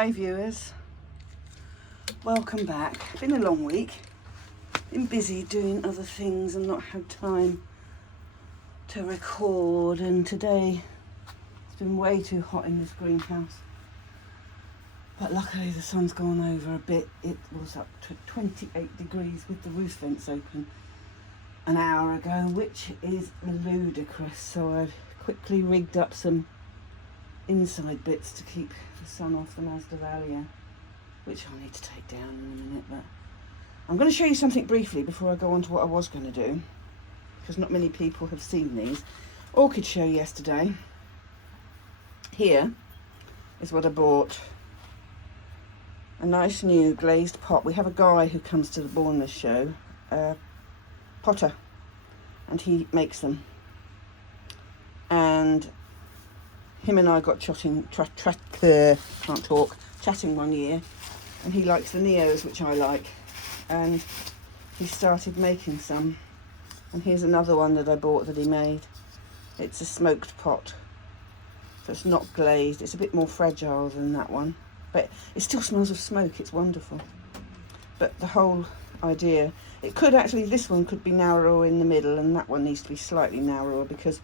Hi viewers, welcome back. Been a long week, been busy doing other things and not had time to record, and today it's been way too hot in this greenhouse, but luckily the sun's gone over a bit. It was up to 28 degrees with the roof vents open an hour ago, which is ludicrous, so I quickly rigged up some inside bits to keep the sun off the Masdevallia, which I'll need to take down in a minute. But I'm going to show you something briefly before I go on to what I was going to do, because not many people have seen these. Orchid show yesterday. Here is what I bought. A nice new glazed pot. We have a guy who comes to the Bournemouth show, potter, and he makes them. And him and I got chatting one year, and he likes the Neos, which I like, and he started making some. And here's another one that I bought that he made. It's a smoked pot, so it's not glazed. It's a bit more fragile than that one, but it still smells of smoke. It's wonderful. But the whole idea, it could actually, this one could be narrower in the middle, and that one needs to be slightly narrower, because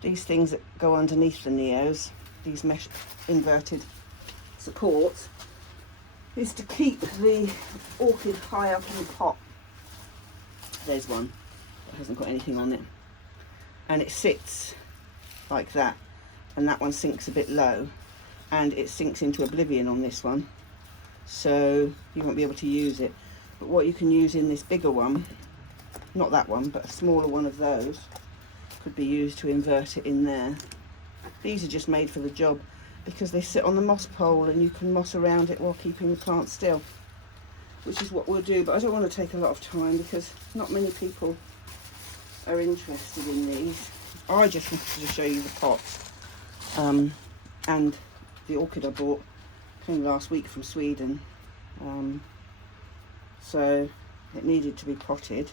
these things that go underneath the Neos, these mesh inverted supports, is to keep the orchid high up in the pot. There's one that hasn't got anything on it, and it sits like that, and that one sinks a bit low, and it sinks into oblivion on this one, so you won't be able to use it. But what you can use in this bigger one, not that one, but a smaller one of those, could be used to invert it in there. These are just made for the job, because they sit on the moss pole and you can moss around it while keeping the plant still, which is what we'll do. But I don't want to take a lot of time, because not many people are interested in these. I just wanted to show you the pots, and the orchid I bought came last week from Sweden, so it needed to be potted.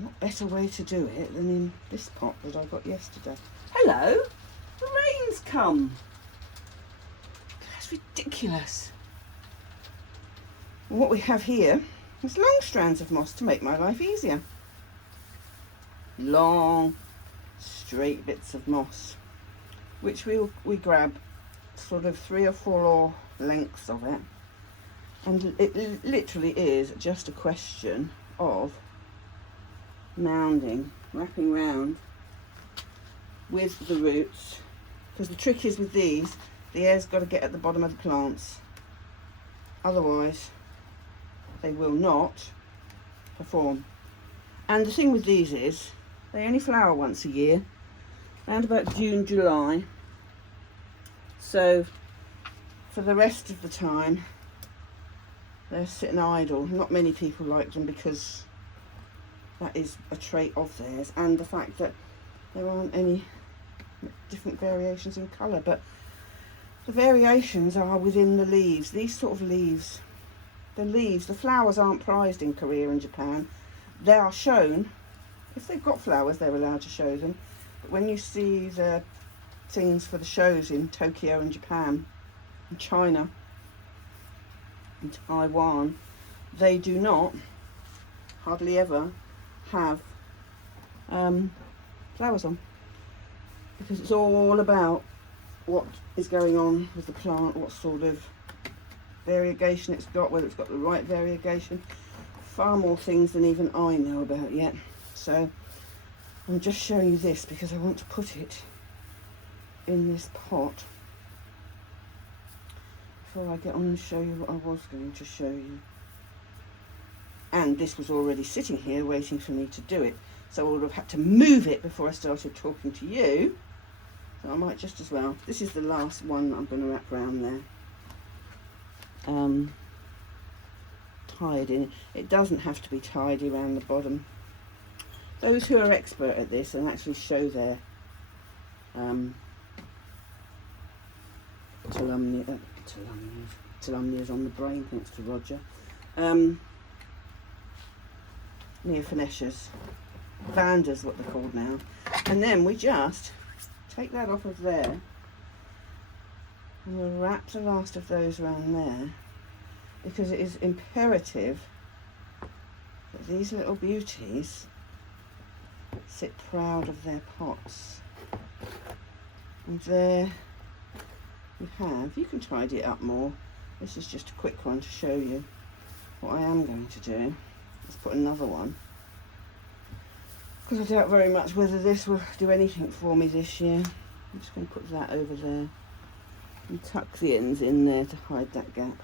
What better way to do it than in this pot that I got yesterday. Hello! The rain's come! That's ridiculous. And what we have here is long strands of moss to make my life easier. Long, straight bits of moss, which we grab sort of 3 or 4 lengths of it. And it literally is just a question of mounding, wrapping round with the roots, because the trick is with these, the air's got to get at the bottom of the plants, otherwise they will not perform. And the thing with these is they only flower once a year, around about June, July, so for the rest of the time they're sitting idle. Not many people like them, because that is a trait of theirs, and the fact that there aren't any different variations in colour, but the variations are within the leaves. These sort of leaves, the flowers aren't prized in Korea and Japan. They are shown, if they've got flowers they're allowed to show them, but when you see the things for the shows in Tokyo and Japan and China and Taiwan, they do not, hardly ever, have flowers on, because it's all about what is going on with the plant, what sort of variegation it's got, whether it's got the right variegation, far more things than even I know about yet. So I'm just showing you this because I want to put it in this pot before I get on and show you what I was going to show you. And this was already sitting here waiting for me to do it, so I would have had to move it before I started talking to you, so I might just as well. This is the last one that I'm going to wrap around there, tied in. It doesn't have to be tidy around the bottom. Those who are expert at this and actually show their Telumnia's on the brain, thanks to Roger. Neofinetias, Vandas, what they're called now, and then we just take that off of there And we'll wrap the last of those around there, because it is imperative that these little beauties sit proud of their pots. And there you have. You can tidy it up more. This is just a quick one to show you. What I am going to do is put another one, because I doubt very much whether this will do anything for me this year. I'm just going to put that over there and tuck the ends in there to hide that gap.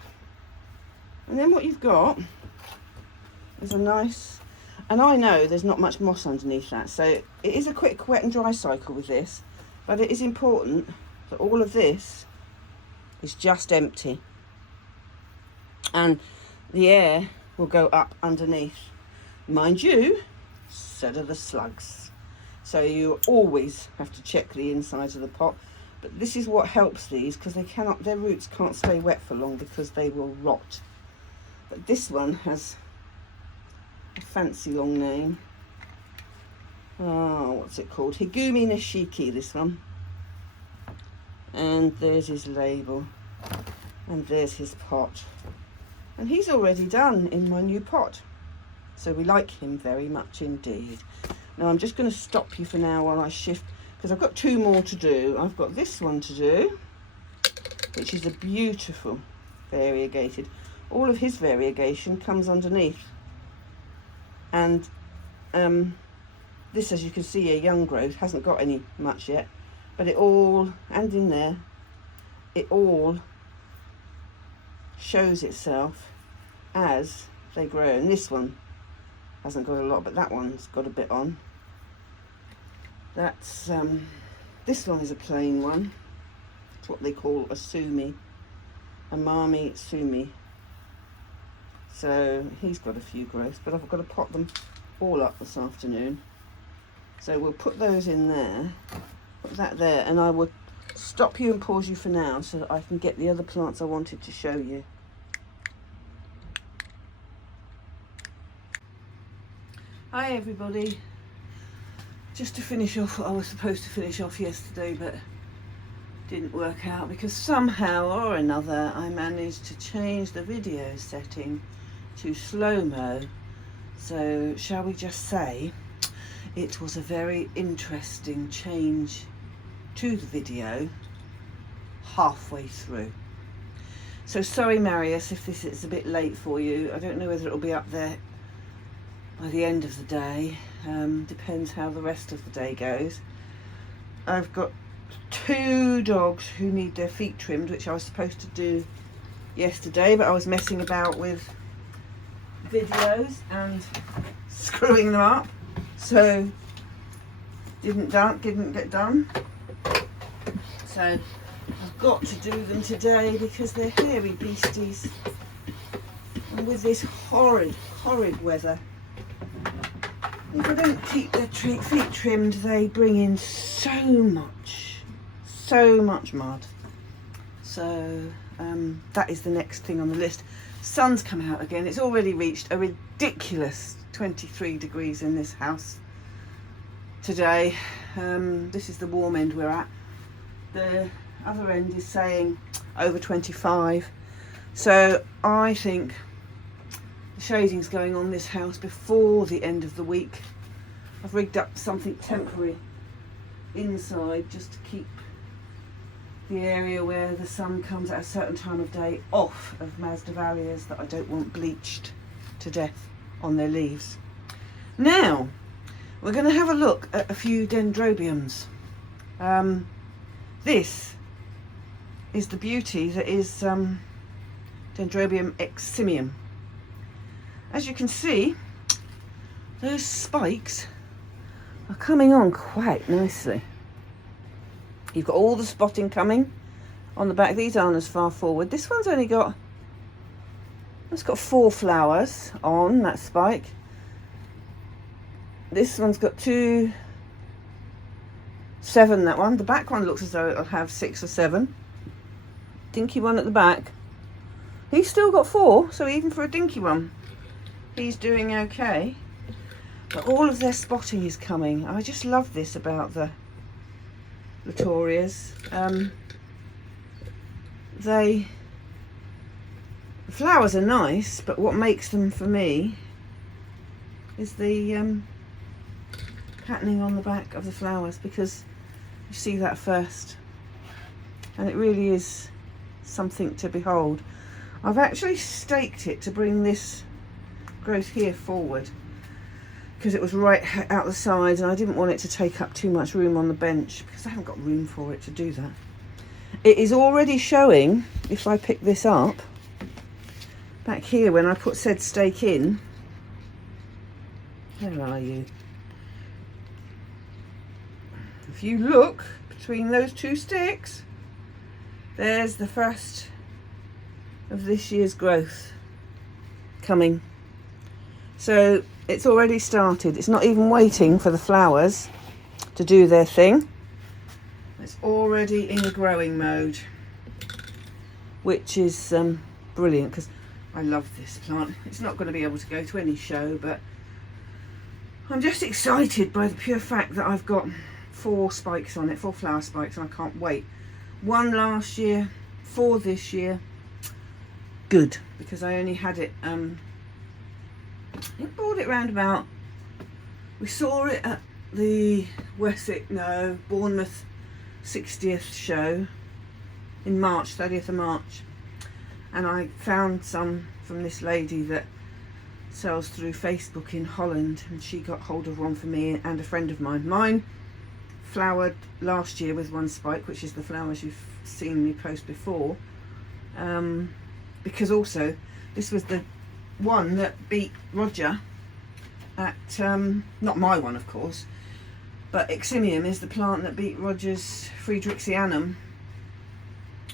And then what you've got is a nice, and I know there's not much moss underneath that, so it is a quick wet and dry cycle with this, but it is important that all of this is just empty and the air will go up underneath. Mind you, so do the slugs. So you always have to check the insides of the pot. But this is what helps these, because their roots can't stay wet for long because they will rot. But this one has a fancy long name. Oh, what's it called? Higumi Nishiki, this one. And there's his label. And there's his pot. And he's already done in my new pot. So we like him very much indeed. Now I'm just going to stop you for now while I shift, because I've got two more to do. I've got this one to do, which is a beautiful variegated. All of his variegation comes underneath. And this, as you can see, a young growth, hasn't got any much yet. But it all, and in there, it all shows itself as they grow. And this one hasn't got a lot, but that one's got a bit on. That's this one is a plain one. It's what they call a sumi, a mami sumi. So he's got a few growths, but I've got to pot them all up this afternoon. So we'll put those in there, put that there, and I will stop you and pause you for now so that I can get the other plants I wanted to show you. Hi everybody. Just to finish off what I was supposed to finish off yesterday, but didn't work out because somehow or another I managed to change the video setting to slow-mo. So shall we just say it was a very interesting change to the video halfway through. So sorry Marius if this is a bit late for you. I don't know whether it'll be up there by the end of the day. Depends how the rest of the day goes. I've got two dogs who need their feet trimmed, which I was supposed to do yesterday, but I was messing about with videos and screwing them up, so didn't get done. So I've got to do them today because they're hairy beasties, and with this horrid weather, if I don't keep their feet trimmed, they bring in so much mud. So that is the next thing on the list. Sun's come out again. It's already reached a ridiculous 23 degrees in this house today. This is the warm end we're at. The other end is saying over 25. So I think the shading's going on this house before the end of the week. I've rigged up something temporary inside just to keep the area where the sun comes at a certain time of day off of Masdevallias that I don't want bleached to death on their leaves. Now we're going to have a look at a few Dendrobiums. This is the beauty that is Dendrobium eximium. As you can see, those spikes are coming on quite nicely. You've got all the spotting coming on the back. These aren't as far forward. This one's only got, it's got 4 flowers on that spike. This one's got 2, 7, that one. The back one looks as though it'll have 6 or 7. Dinky one at the back. He's still got 4, so even for a dinky one, he's doing okay. But all of their spotting is coming. I just love this about the Latorias. the flowers are nice, but what makes them for me is the patterning on the back of the flowers, because you see that first and it really is something to behold. I've actually staked it to bring this growth here forward because it was right out the sides and I didn't want it to take up too much room on the bench, because I haven't got room for it to do that. It is already showing, if I pick this up back here when I put said stake in. Where are you? If you look between those two sticks, there's the first of this year's growth coming. So it's already started. It's not even waiting for the flowers to do their thing. It's already in growing mode, which is brilliant, because I love this plant. It's not going to be able to go to any show, but I'm just excited by the pure fact that I've got 4 spikes on it, 4 flower spikes, and I can't wait. 1 last year, 4 this year. Good, because I only had it, I bought it round about, we saw it at the Bournemouth 60th show in March, 30th of March, and I found some from this lady that sells through Facebook in Holland, and she got hold of one for me and a friend of mine. Mine flowered last year with 1 spike, which is the flowers you've seen me post before, because also this was the one that beat Roger at, not my one of course, but Eximium is the plant that beat Roger's Friedrichianum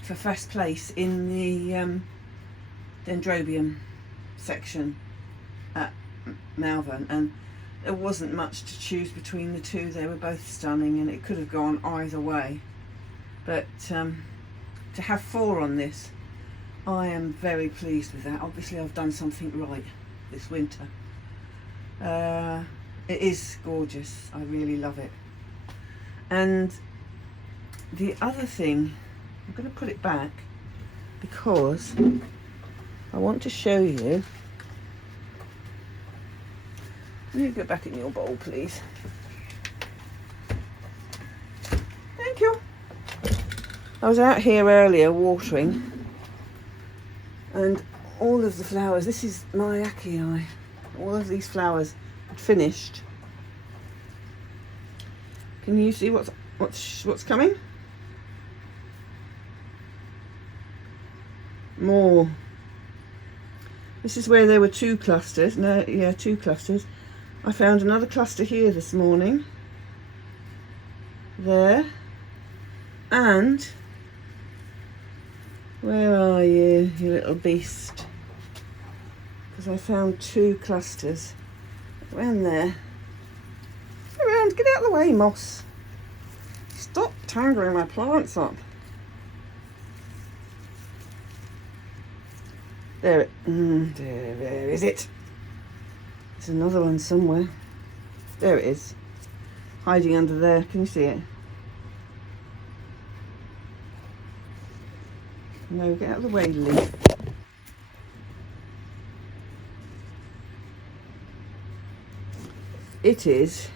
for first place in the Dendrobium section at Malvern, and there wasn't much to choose between the two. They were both stunning and it could have gone either way, but to have 4 on this, I am very pleased with that. Obviously I've done something right this winter. It is gorgeous. I really love it. And the other thing, I'm going to put it back because I want to show you. Will you go back in your bowl, please? Thank you. I was out here earlier watering, and all of the flowers, this is my Achii, all of these flowers had finished. Can you see what's coming? More. This is where there were 2 clusters. No, yeah, 2 clusters. I found another cluster here this morning. There. And where are you, you little beast? Because I found 2 clusters around there. Around, get out of the way, moss. Stop tangling my plants up. There is it. There's another one somewhere. There it is. Hiding under there. Can you see it? No, get out of the way, leaf. It is.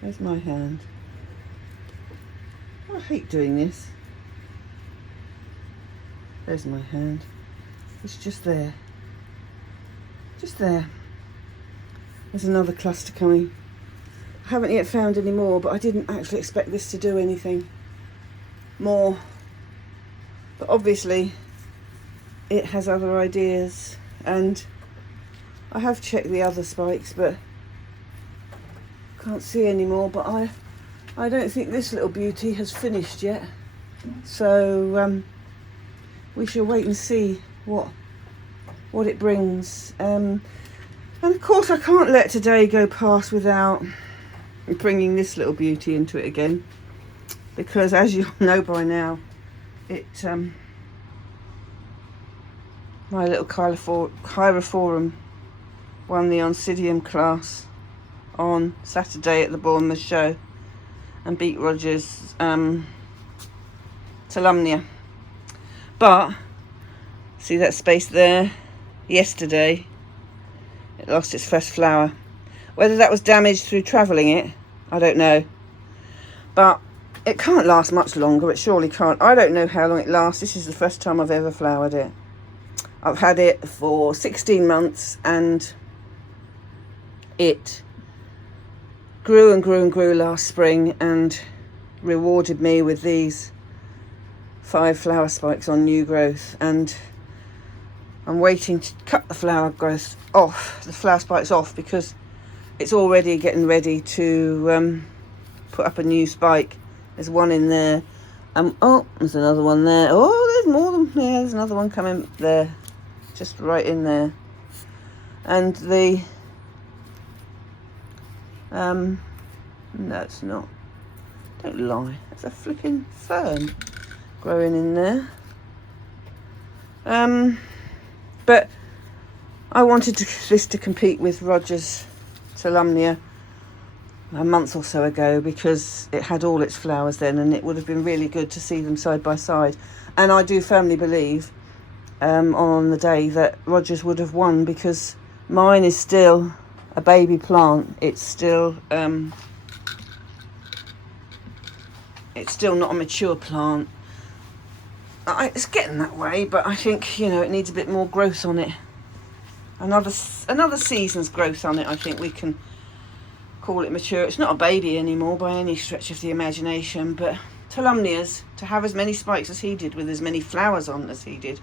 Where's my hand? I hate doing this. There's my hand. It's just there. Just there. There's another cluster coming. I haven't yet found any more, but I didn't actually expect this to do anything more. But obviously it has other ideas, and I have checked the other spikes, but can't see any more. But I don't think this little beauty has finished yet. So we shall wait and see what it brings. And of course I can't let today go past without bringing this little beauty into it again, because as you know by now, it my little Chiraphorum won the Oncidium class on Saturday at the Bournemouth show, and beat Roger's Tolumnia. But see that space there? Yesterday it lost its first flower. Whether that was damaged through travelling it, I don't know. But it can't last much longer. It surely can't. I don't know how long it lasts. This is the first time I've ever flowered it. I've had it for 16 months and it grew and grew and grew last spring and rewarded me with these 5 flower spikes on new growth. And I'm waiting to cut the flower growth off, the flower spikes off, because it's already getting ready to put up a new spike. There's one in there. Oh, there's another one there. Oh, there's more than, yeah, there's another one coming there, just right in there. And the no, it's not. Don't lie. There's a flipping fern growing in there. But I wanted this to compete with Roger's Tolumnia a month or so ago, because it had all its flowers then, and it would have been really good to see them side by side. And I do firmly believe on the day that Roger's would have won, because mine is still a baby plant. It's still not a mature plant. It's getting that way, but I think, you know, it needs a bit more growth on it. Another season's growth on it. I think we can call it mature. It's not a baby anymore by any stretch of the imagination, but Tolumnias, to have as many spikes as he did with as many flowers on as he did,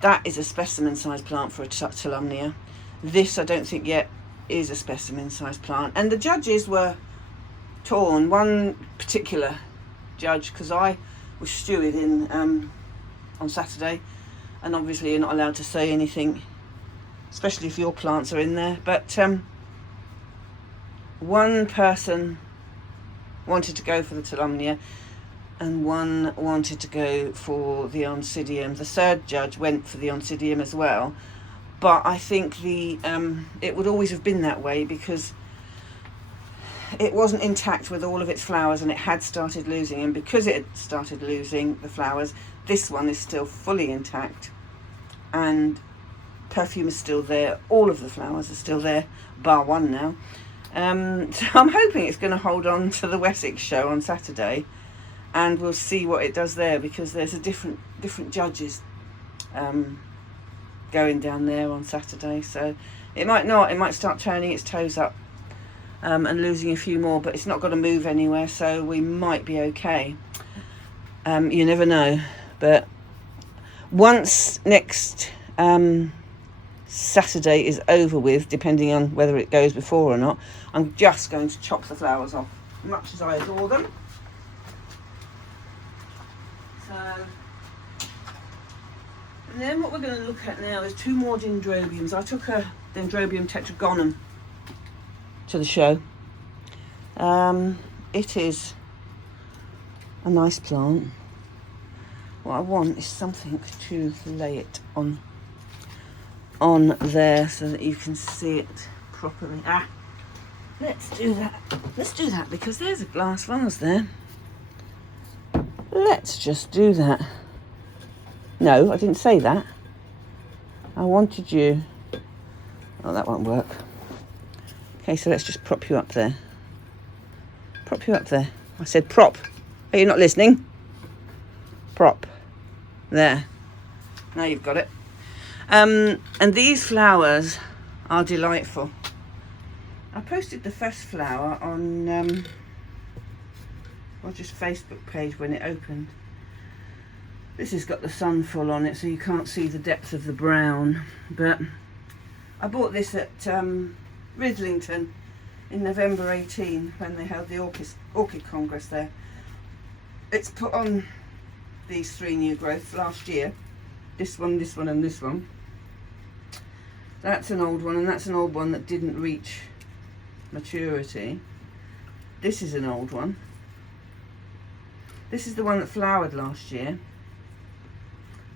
that is a specimen sized plant for a Tolumnia. This I don't think yet is a specimen sized plant. And the judges were torn. One particular judge, because I was stewing in on Saturday, and obviously you're not allowed to say anything, especially if your plants are in there, but one person wanted to go for the Tolumnia and one wanted to go for the Oncidium. The third judge went for the Oncidium as well, but I think it would always have been that way, because it wasn't intact with all of its flowers and it had started losing, and because it had started losing the flowers, this one is still fully intact and perfume is still there. All of the flowers are still there, bar one now. So I'm hoping it's going to hold on to the Wessex show on Saturday, and we'll see what it does there, because there's a different judges going down there on Saturday. So it might not, it might start turning its toes up and losing a few more, but it's not going to move anywhere, so we might be okay. You never know. But once next Saturday is over with, depending on whether it goes before or not, I'm just going to chop the flowers off, much as I adore them. So, and then what we're going to look at now is 2 more Dendrobiums. I took a Dendrobium tetragonum to the show. It is a nice plant. What I want is something to lay it on there so that you can see it properly. Let's do that because there's a glass vase there. Let's just do that. No, I didn't say that. I wanted you. Oh, that won't work. Okay, so let's just prop you up there. Prop you up there. I said prop. Are you not listening? Prop. There. Now you've got it. And these flowers are delightful. I posted the first flower on Roger's Facebook page when it opened. This has got the sun full on it, so you can't see the depth of the brown. But I bought this at Rislington in November 18 when they held the Orchid Congress there. It's put on these 3 new growths last year. This one, this one and this one. That's an old one, and that's an old one that didn't reach maturity. This is an old one. This is the one that flowered last year.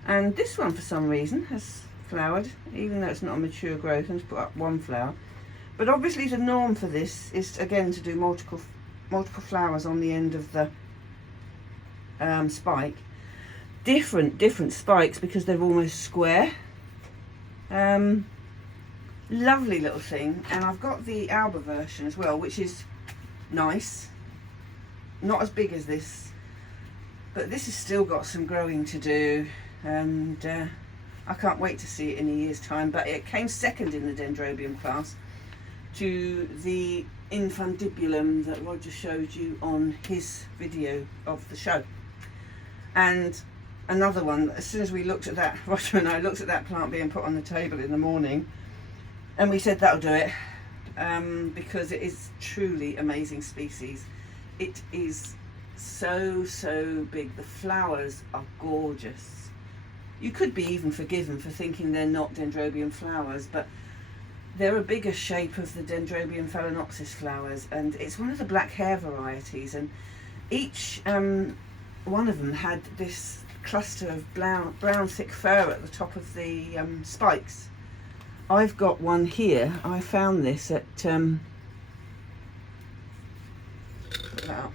And this one, for some reason, has flowered, even though it's not a mature growth, and it's put up 1 flower. But obviously the norm for this is, again, to do multiple flowers on the end of the spike. Different spikes because they're almost square. Lovely little thing. And I've got the Alba version as well, which is nice. Not as big as this, but this has still got some growing to do, and I can't wait to see it in a year's time. But it came second in the Dendrobium class to the Infundibulum that Roger showed you on his video of the show. And another one, as soon as we looked at that, Roger and I looked at that plant being put on the table in the morning, and we said that'll do it, because it is truly amazing species. It is so big. The flowers are gorgeous. You could be even forgiven for thinking they're not Dendrobium flowers, but they're a bigger shape of the Dendrobium phalaenopsis flowers, and it's one of the black hair varieties, and each one of them had this cluster of brown thick fur at the top of the spikes. I've got one here. I found this at put that up.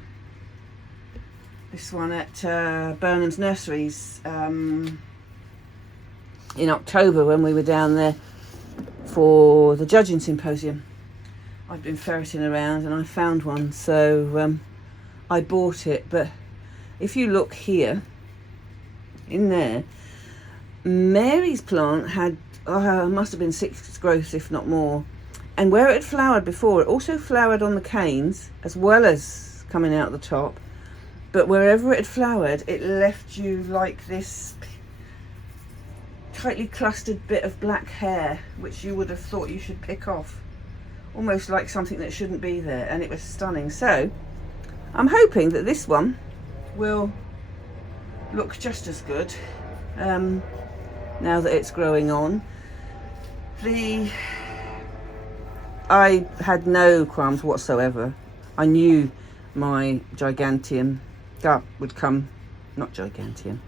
This one at Burnham's Nurseries in October when we were down there for the judging symposium. I'd been ferreting around and I found one, so I bought it. But if you look here, in there, Mary's plant had must have been 6 growths, if not more, and where it had flowered before, it also flowered on the canes as well as coming out the top. But wherever it had flowered, it left you like this tightly clustered bit of black hair, which you would have thought you should pick off, almost like something that shouldn't be there, and it was stunning. So I'm hoping that this one will look just as good now that it's growing on. I had no qualms whatsoever. I knew my giganteum would come, not giganteum,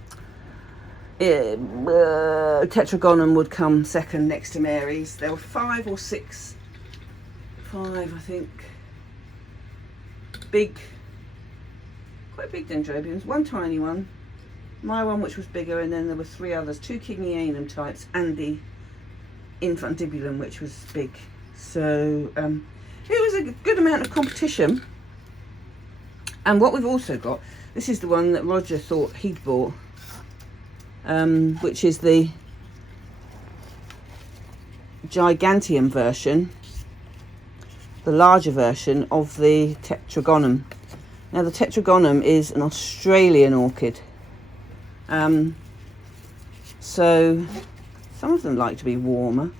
tetragonum would come second next to Mary's. There were 5 or 6, 5 I think, quite big Dendrobiums, one tiny one, my one which was bigger, and then there were 3 others, 2 Kingnianum types and the Infundibulum which was big. So it was a good amount of competition. And what we've also got, this is the one that Roger thought he'd bought, which is the giganteum version, the larger version of the tetragonum. Now the tetragonum is an Australian orchid, so some of them like to be warmer.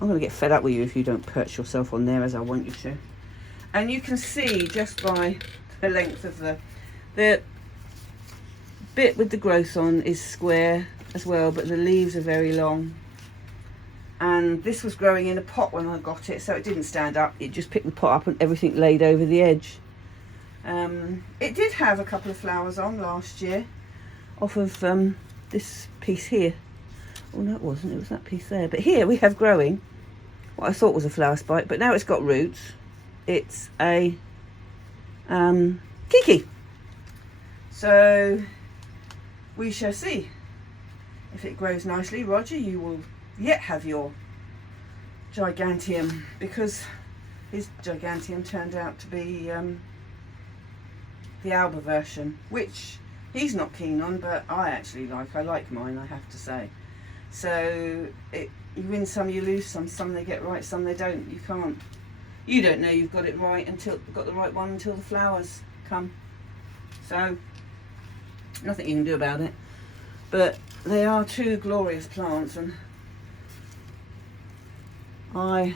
I'm going to get fed up with you if you don't perch yourself on there as I want you to. And you can see just by the length of the bit with the growth on is square as well, but the leaves are very long. And this was growing in a pot when I got it, so it didn't stand up. It just picked the pot up and everything laid over the edge. It did have a couple of flowers on last year off of this piece here. Oh no, it wasn't, it was that piece there. But here we have growing what I thought was a flower spike, but now it's got roots. It's a Kiki. So we shall see if it grows nicely. Roger, you will yet have your giganteum, because his giganteum turned out to be the Alba version, which he's not keen on, but I actually like. I like mine, I have to say. So you win some, you lose some. Some they get right, some they don't. You don't know you've got it right until got the right one until the flowers come. So nothing you can do about it. But they are 2 glorious plants, and I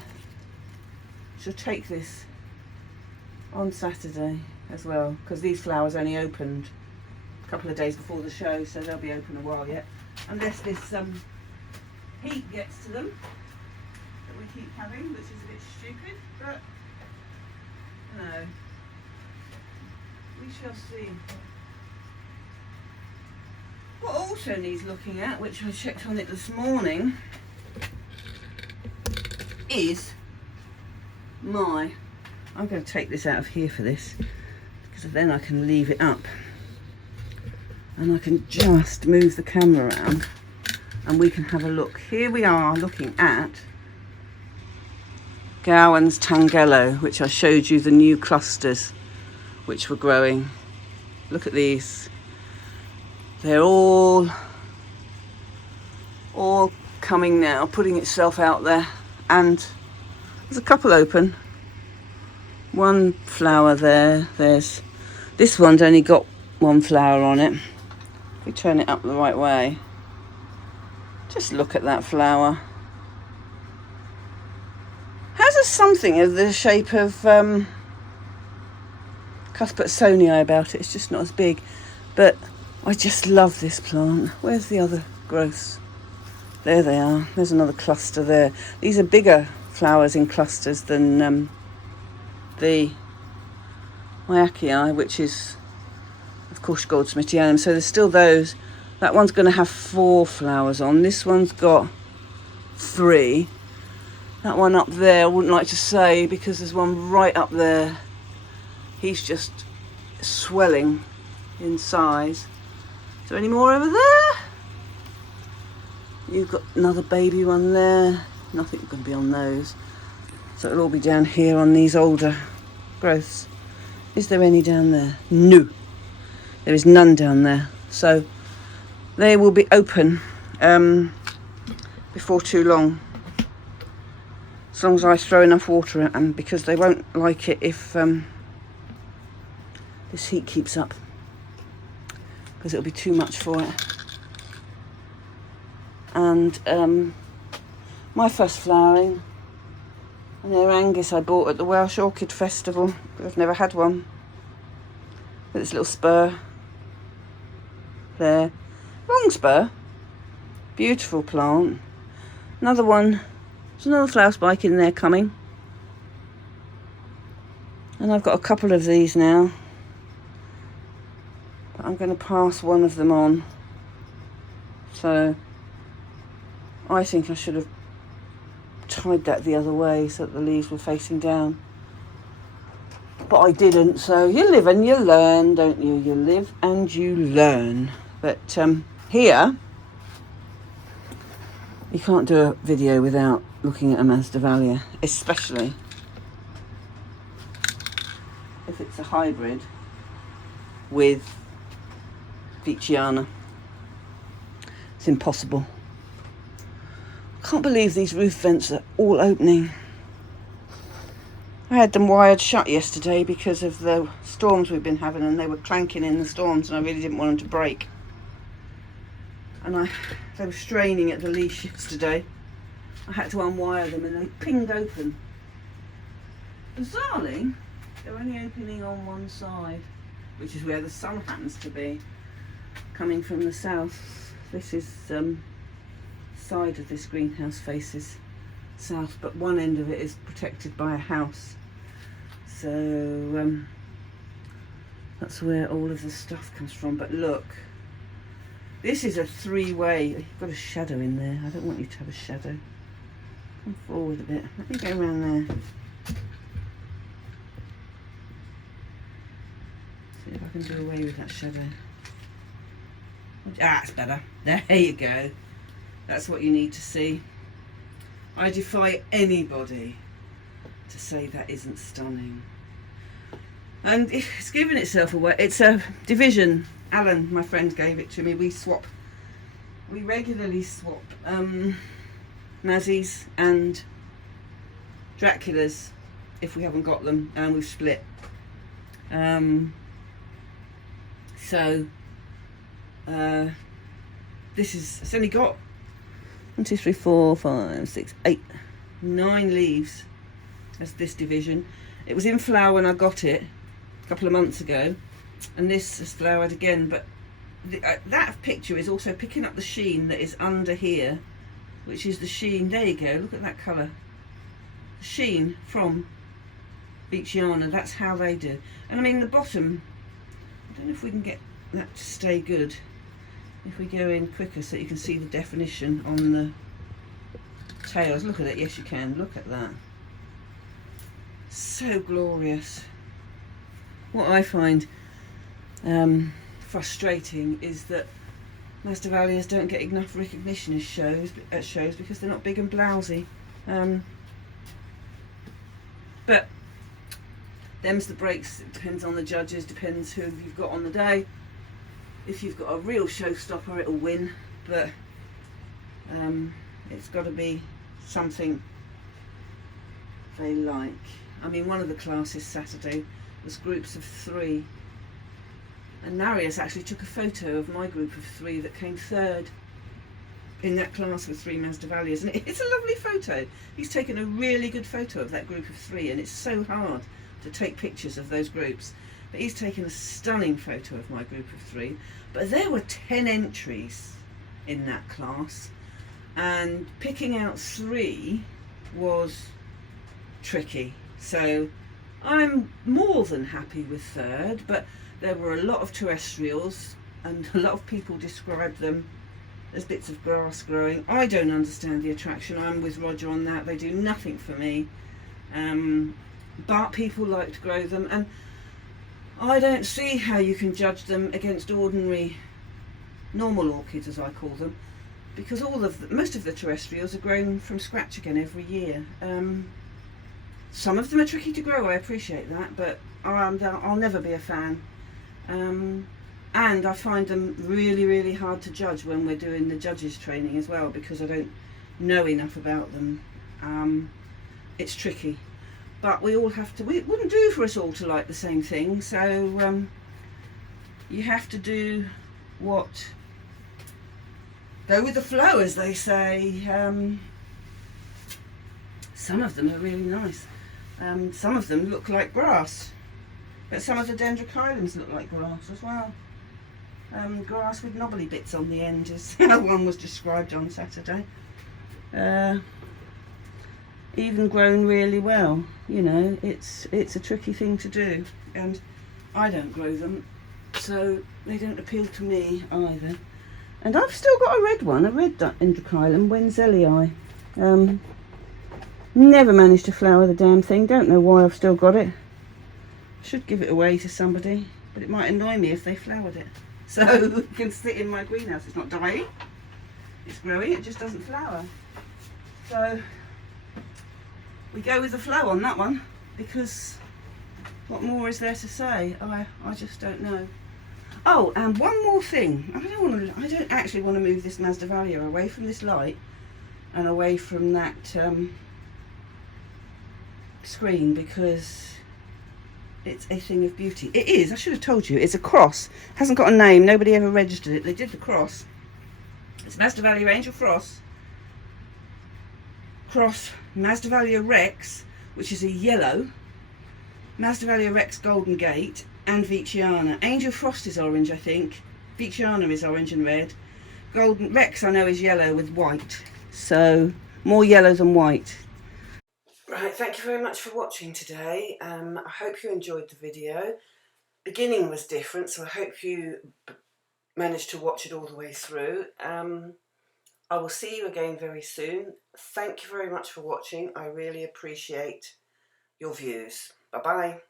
shall take this on Saturday as well, because these flowers only opened a couple of days before the show, so they'll be open a while yet, unless this heat gets to them that we keep having, which is a bit stupid, but no, we shall see. What also needs looking at, which I checked on it this morning, is I'm going to take this out of here for this. So then I can leave it up and I can just move the camera around and we can have a look. Here we are looking at Gowan's Tangelo, which I showed you the new clusters which were growing. Look at these. They're all coming now, putting itself out there. And there's a couple open. One flower there. There's this one's only got one flower on it. If we turn it up the right way, just look at that flower. Has a something of the shape of Cuthbertsonii about it. It's just not as big, but I just love this plant. Where's the other growths? There they are. There's another cluster there. These are bigger flowers in clusters than the Myakii, which is of course Goldsmithianum. So there's still those. That one's going to have 4 flowers on. This one's got 3. That one up there I wouldn't like to say because there's one right up there. He's just swelling in size. Is there any more over there? You've got another baby one there. Nothing going to be on those. So it'll all be down here on these older growths. Is there any down there? No. There is none down there. So they will be open before too long. As long as I throw enough water at them, because they won't like it if this heat keeps up. Because it'll be too much for it. And my first flowering, and they're Angus I bought at the Welsh Orchid Festival. I've never had one. With this little spur there. Long spur. Beautiful plant. Another one. There's another flower spike in there coming. And I've got a couple of these now. But I'm going to pass one of them on. So I think I should have tied that the other way so that the leaves were facing down. But I didn't, so you live and you learn, don't you? You live and you learn. But here, you can't do a video without looking at a Masdevallia, especially if it's a hybrid with Veitchiana. It's impossible. I can't believe these roof vents are all opening. I had them wired shut yesterday because of the storms we've been having, and they were clanking in the storms and I really didn't want them to break. And they were straining at the leash yesterday. I had to unwire them and they pinged open. Bizarrely, they're only opening on one side, which is where the sun happens to be, coming from the south. This is side of this greenhouse faces south, but one end of it is protected by a house. So that's where all of the stuff comes from. But look, this is a 3-way. You've got a shadow in there. I don't want you to have a shadow. Come forward a bit. Let me go around there. See if I can do away with that shadow. Ah, it's better. There you go. That's what you need to see. I defy anybody to say that isn't stunning. And it's given itself away. It's a division. Alan, my friend, gave it to me. We regularly swap Mazzies and Draculas if we haven't got them, and we've split. It's only got 1, 2, 3, 4, 5, 6, 8, 9 leaves as this division. It was in flower when I got it a couple of months ago, and this has flowered again, but that picture is also picking up the sheen that is under here, which is the sheen. There you go, look at that colour. The sheen from Veitchiana, that's how they do. And I mean the bottom, I don't know if we can get that to stay good. If we go in quicker so you can see the definition on the tails. Look at it, yes you can, look at that. So glorious. What I find frustrating is that Masdevallias don't get enough recognition at shows because they're not big and blousy. But them's the breaks. It depends on the judges, depends who you've got on the day. If you've got a real showstopper, it'll win, but it's got to be something they like. I mean, one of the classes Saturday was groups of 3, and Narius actually took a photo of my group of 3 that came 3rd in that class with 3 Masdevallias, and it's a lovely photo. He's taken a really good photo of that group of 3, and it's so hard to take pictures of those groups, but he's taken a stunning photo of my group of 3. But there were 10 entries in that class, and picking out 3 was tricky. So I'm more than happy with 3rd, but there were a lot of terrestrials and a lot of people described them as bits of grass growing. I don't understand the attraction. I'm with Roger on that. They do nothing for me, but people like to grow them, and I don't see how you can judge them against ordinary normal orchids, as I call them, because most of the terrestrials are grown from scratch again every year. Some of them are tricky to grow, I appreciate that, but I'll never be a fan. And I find them really, really hard to judge when we're doing the judges training as well, because I don't know enough about them. It's tricky, but we all have to, it wouldn't do for us all to like the same thing, so you have to do go with the flow, as they say. Some of them are really nice. Some of them look like grass, but some of the Dendrobiums look like grass as well. Grass with knobbly bits on the end, as one was described on Saturday. Even grown really well, you know, it's a tricky thing to do, and I don't grow them, so they don't appeal to me either. And I've still got a red one, a red Dendrobium Mainly. Never managed to flower the damn thing, don't know why I've still got it. Should give it away to somebody, but it might annoy me if they flowered it. So it can sit in my greenhouse. It's not dying, it's growing, it just doesn't flower. So we go with the flow on that one, because what more is there to say? I just don't know. Oh, and one more thing. I don't actually want to move this Masdevallia away from this light and away from that screen, because it's a thing of beauty. It is, I should have told you, it's a cross. Hasn't got a name, nobody ever registered it. They did the cross. It's Masdevallia Angel Frost cross Masdevallia Rex, which is a yellow, Masdevallia Rex Golden Gate, and Veitchiana. Angel Frost is orange, I think. Veitchiana is orange and red. Golden Rex I know is yellow with white. So more yellow than white. Right, thank you very much for watching today. I hope you enjoyed the video. Beginning was different, so I hope you managed to watch it all the way through. I will see you again very soon. Thank you very much for watching. I really appreciate your views. Bye-bye.